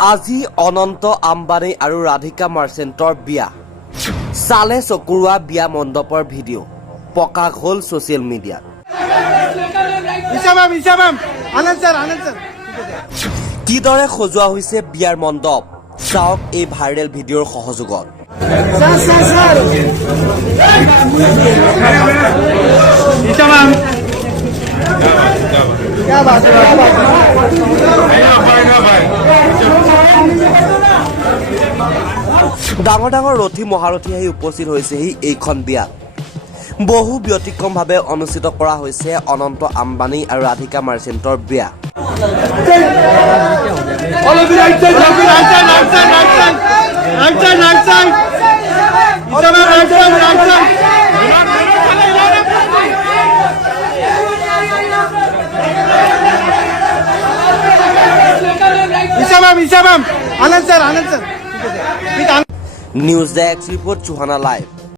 আজি অনন্ত আম্বানী আৰু ৰাধিকা মাৰ্চেণ্টৰ বিয়া চালে চকুৰোৱা বিয়া মণ্ডপৰ ভিডিঅ' প্ৰকাশ হ'ল ছ'চিয়েল মিডিয়াত। কিদৰে সজোৱা হৈছে বিয়াৰ মণ্ডপ চাওক এই ভাইৰেল ভিডিঅ'ৰ সহযোগত। ডাঙৰ ডাঙৰ ৰথী মহাৰথী আহি উপস্থিত হৈছেহি এইখন বিয়াত। বহু ব্যতিক্ৰমভাৱে অনুষ্ঠিত কৰা হৈছে অনন্ত আম্বানী আৰু ৰাধিকা মাৰ্চেণ্টৰ বিয়া। News desk report Suhana live.